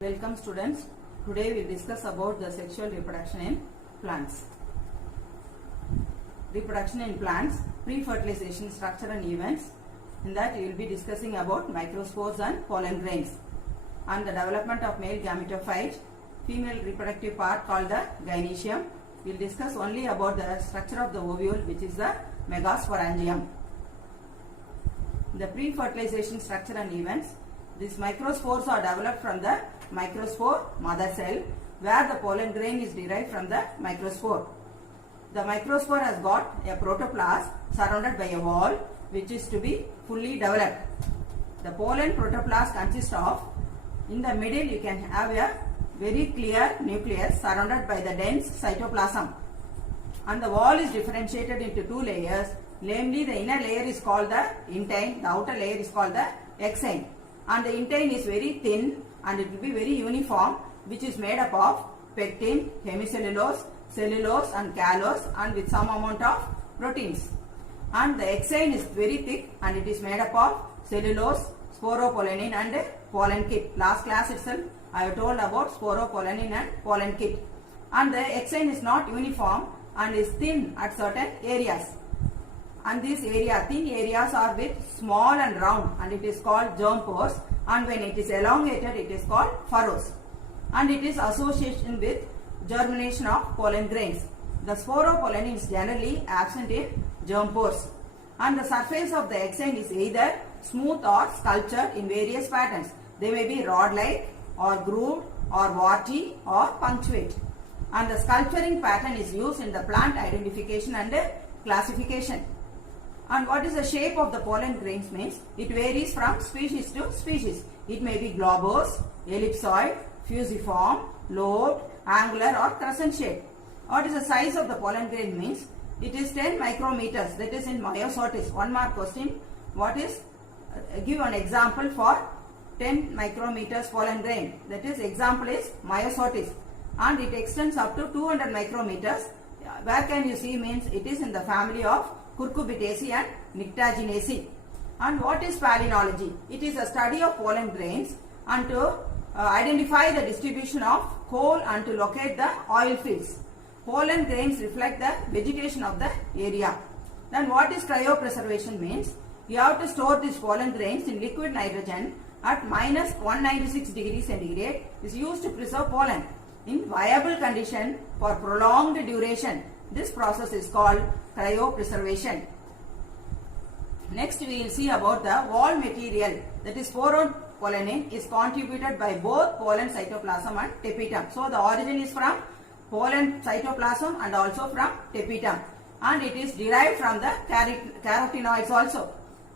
Welcome students. Today we will discuss about the sexual reproduction in plants. Reproduction in plants, pre-fertilization structure and events. In that we will be discussing about microspores and pollen grains and the development of male gametophyte, female reproductive part called the gynoecium. We will discuss only about the structure of the ovule, which is the megasporangium. The pre-fertilization structure and events. These microspores are developed from the microspore mother cell, where the pollen grain is derived from the microspore. The microspore has got a protoplasm surrounded by a wall which is to be fully developed. The pollen protoplasm consists of, in the middle you can have a very clear nucleus surrounded by the dense cytoplasm, and the wall is differentiated into two layers. Namely, the inner layer is called the intine, the outer layer is called the exine, and the intine is very thin and it will be very uniform, which is made up of pectin, hemicellulose, cellulose and callose, and with some amount of proteins. And the exine is very thick and it is made up of cellulose, sporopollenin and pollen kit. Last class itself I have told about sporopollenin and pollen kit. And the exine is not uniform and is thin at certain areas. And these thin areas are with small and round, and it is called germ pores, and when it is elongated it is called furrows, and it is association with germination of pollen grains. The sporopollenin is generally absent in germ pores, and the surface of the exine is either smooth or sculptured in various patterns. They may be rod-like or grooved or warty or punctuate, and the sculpturing pattern is used in the plant identification and classification. And what is the shape of the pollen grains means? It varies from species to species. It may be globose, ellipsoid, fusiform, lobed, angular or crescent shape. What is the size of the pollen grain means? It is 10 micrometers, that is in myosotis. One mark question. What is, give an example for 10 micrometers pollen grain. That is, example is myosotis, and it extends up to 200 micrometers. Where can you see means it is in the family of Cucurbitaceae and Nyctaginaceae. And what is palynology? It is a study of pollen grains and to identify the distribution of coal and to locate the oil fields. Pollen grains reflect the vegetation of the area. Then what is cryopreservation means? You have to store these pollen grains in liquid nitrogen at minus 196 degrees centigrade is used to preserve pollen in viable condition for prolonged duration. This process is called cryopreservation. Next we will see about the wall material, that is sporopollenin is contributed by both pollen cytoplasm and tapetum. So the origin is from pollen cytoplasm and also from tapetum, and it is derived from the carotenoids also.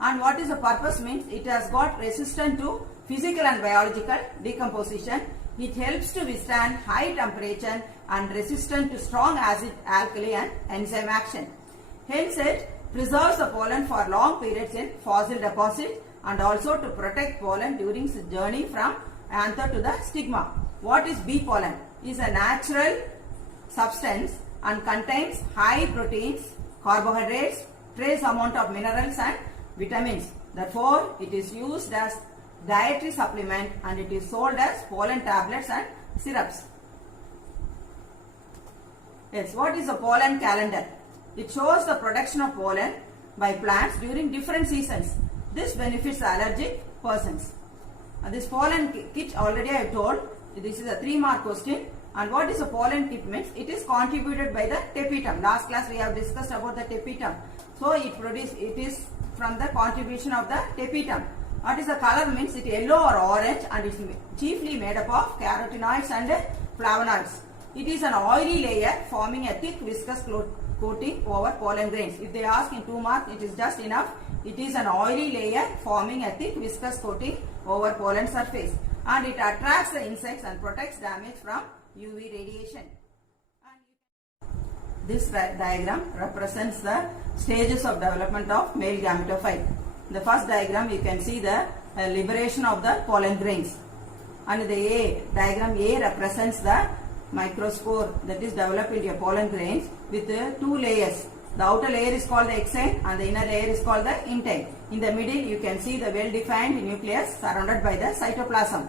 And what is the purpose means? It has got resistant to physical and biological decomposition. It helps to withstand high temperature and resistant to strong acid, alkali and enzyme action. Hence it preserves the pollen for long periods in fossil deposit and also to protect pollen during its journey from anther to the stigma. What is bee pollen? It is a natural substance and contains high proteins, carbohydrates, trace amount of minerals and vitamins. Therefore, it is used as dietary supplement and it is sold as pollen tablets and syrups. Yes, what is a pollen calendar? It shows the production of pollen by plants during different seasons. This benefits allergic persons. This pollen kit already I have told. This is a 3-mark question. And what is a pollen kit means? It is contributed by the tapetum. Last class we have discussed about the tapetum. So it is from the contribution of the tapetum. What is the color means? It is yellow or orange and it is chiefly made up of carotenoids and flavonoids. It is an oily layer forming a thick viscous coating over pollen grains. If they ask in 2 marks, it is just enough. It is an oily layer forming a thick viscous coating over pollen surface, and it attracts the insects and protects damage from UV radiation. This diagram represents the stages of development of male gametophyte. In the first diagram you can see the liberation of the pollen grains, and the diagram A represents the microspore that is developed into pollen grains with 2 layers. The outer layer is called the exine and the inner layer is called the intine. In the middle you can see the well-defined nucleus surrounded by the cytoplasm.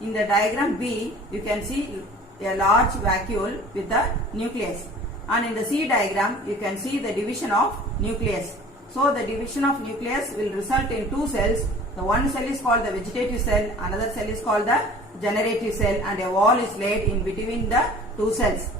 In the diagram B, you can see a large vacuole with a nucleus. And in the C diagram, you can see the division of nucleus. So the division of nucleus will result in two cells. The one cell is called the vegetative cell, another cell is called the generative cell, and a wall is laid in between the two cells.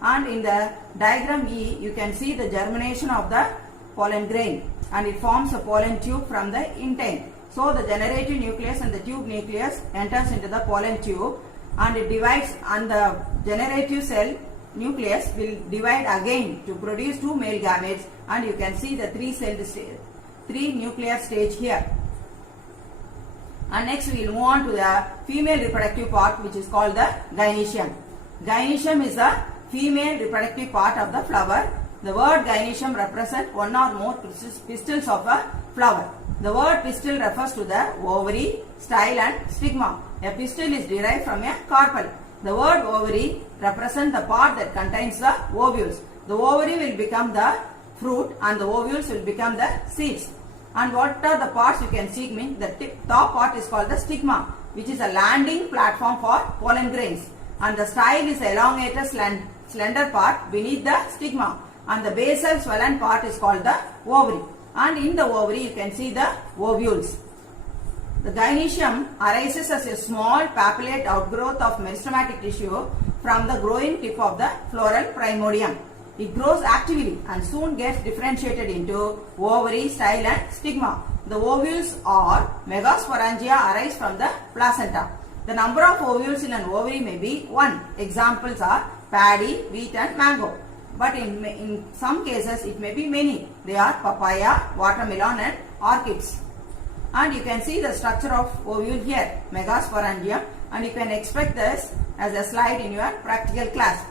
And in the diagram E, you can see the germination of the pollen grain, and it forms a pollen tube from the intake. So the generative nucleus and the tube nucleus enters into the pollen tube, and it divides, and the generative cell nucleus will divide again to produce two male gametes, and you can see the three nuclear stage here. And next we will move on to the female reproductive part, which is called the gynoecium. Gynoecium is the female reproductive part of the flower. The word gynoecium represents one or more pistils of a flower. The word pistil refers to the ovary, style and stigma. A pistil is derived from a carpel. The word ovary represents the part that contains the ovules. The ovary will become the fruit and the ovules will become the seeds. And what are the parts you can see? Means the top part is called the stigma, which is a landing platform for pollen grains. And the style is the elongated slender part beneath the stigma. And the basal swollen part is called the ovary. And in the ovary you can see the ovules. The gynoecium arises as a small papillate outgrowth of meristematic tissue from the growing tip of the floral primordium. It grows actively and soon gets differentiated into ovary, style and stigma. The ovules or megasporangia arise from the placenta. The number of ovules in an ovary may be 1. Examples are paddy, wheat and mango. But in some cases it may be many. They are papaya, watermelon and orchids. And you can see the structure of ovule here, megasporangium, and you can expect this as a slide in your practical class.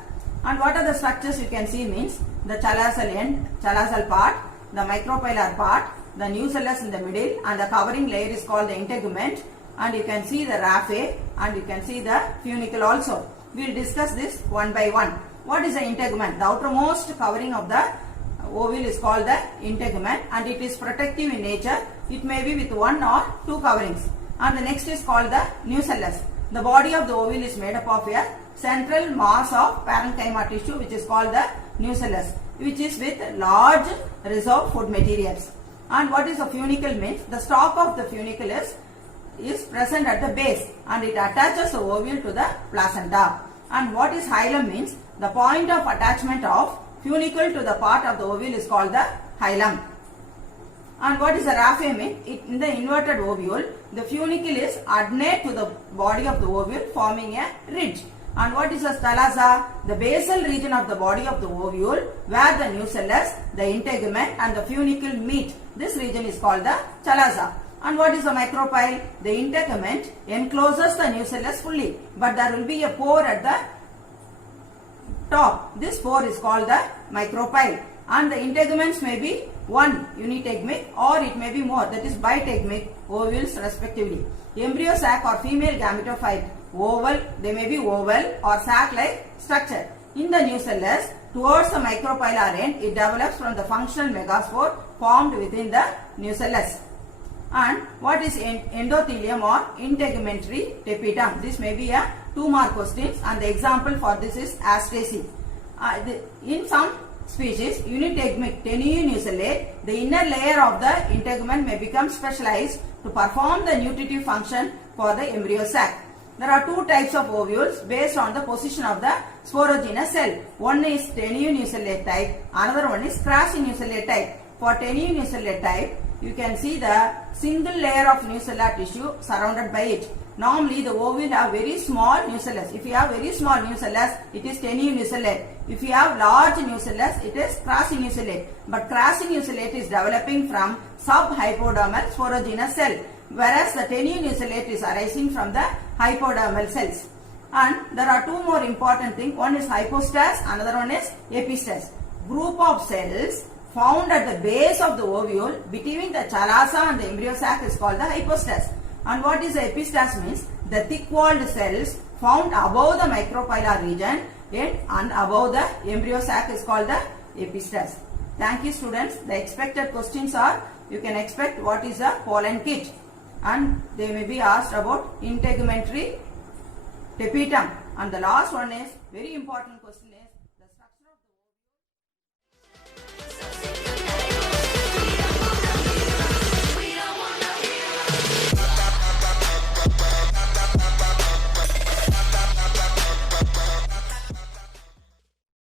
And what are the structures you can see? Means the chalazial end, chalazial part, the micropylar part, the nucellus in the middle, and the covering layer is called the integument, and you can see the raphe, and you can see the funicle also. We will discuss this one by one. What is the integument? The outermost covering of the ovule is called the integument, and it is protective in nature. It may be with one or two coverings. And the next is called the nucellus. The body of the ovule is made up of a central mass of parenchyma tissue, which is called the nucellus, which is with large reserve food materials. And what is a funicle means? The stalk of the funicle is present at the base, and it attaches the ovule to the placenta. And what is hilum means? The point of attachment of funicle to the part of the ovule is called the hilum. And what is a raphe mean? In the inverted ovule, the funicle is adnate to the body of the ovule, forming a ridge. And what is a chalaza? The basal region of the body of the ovule, where the nucellus, the integument and the funicle meet. This region is called the chalaza. And what is a micropyle? The integument encloses the nucellus fully, but there will be a pore at the top. This pore is called the micropyle. And the integuments may be one unitegmic or it may be more, that is bitegmic ovules respectively. Embryo sac or female gametophyte, oval, they may be oval or sac-like structure. In the nucellus, towards the micropylar end, it develops from the functional megaspore formed within the nucellus. And what is endothelium or integumentary tapetum? This may be a 2-mark questions, and the example for this is Asteraceae. In some species, unitegmic tenuinucellate, the inner layer of the integument may become specialized to perform the nutritive function for the embryo sac. There are two types of ovules based on the position of the sporogenous cell. One is tenuinucellate type, another one is crassinucellate type. For tenuinucellate type, you can see the single layer of nucellar tissue surrounded by it. Normally, the ovule have very small nucellus. If you have very small nucellus, it is tenuinucellate. If you have large nucellus, it is crassinucellate. But crassinucellate is developing from subhypodermal sporogenous cell, whereas the tenuinucellate is arising from the hypodermal cells. And there are two more important things. One is hypostase, another one is epistase. Group of cells found at the base of the ovule between the chalaza and the embryo sac is called the hypostase. And what is the epistase means? The thick-walled cells found above the micropylar region and above the embryo sac is called the epistase. Thank you, students. The expected questions are, you can expect what is a pollen kit, and they may be asked about integumentary tapetum. And the last one is very important question is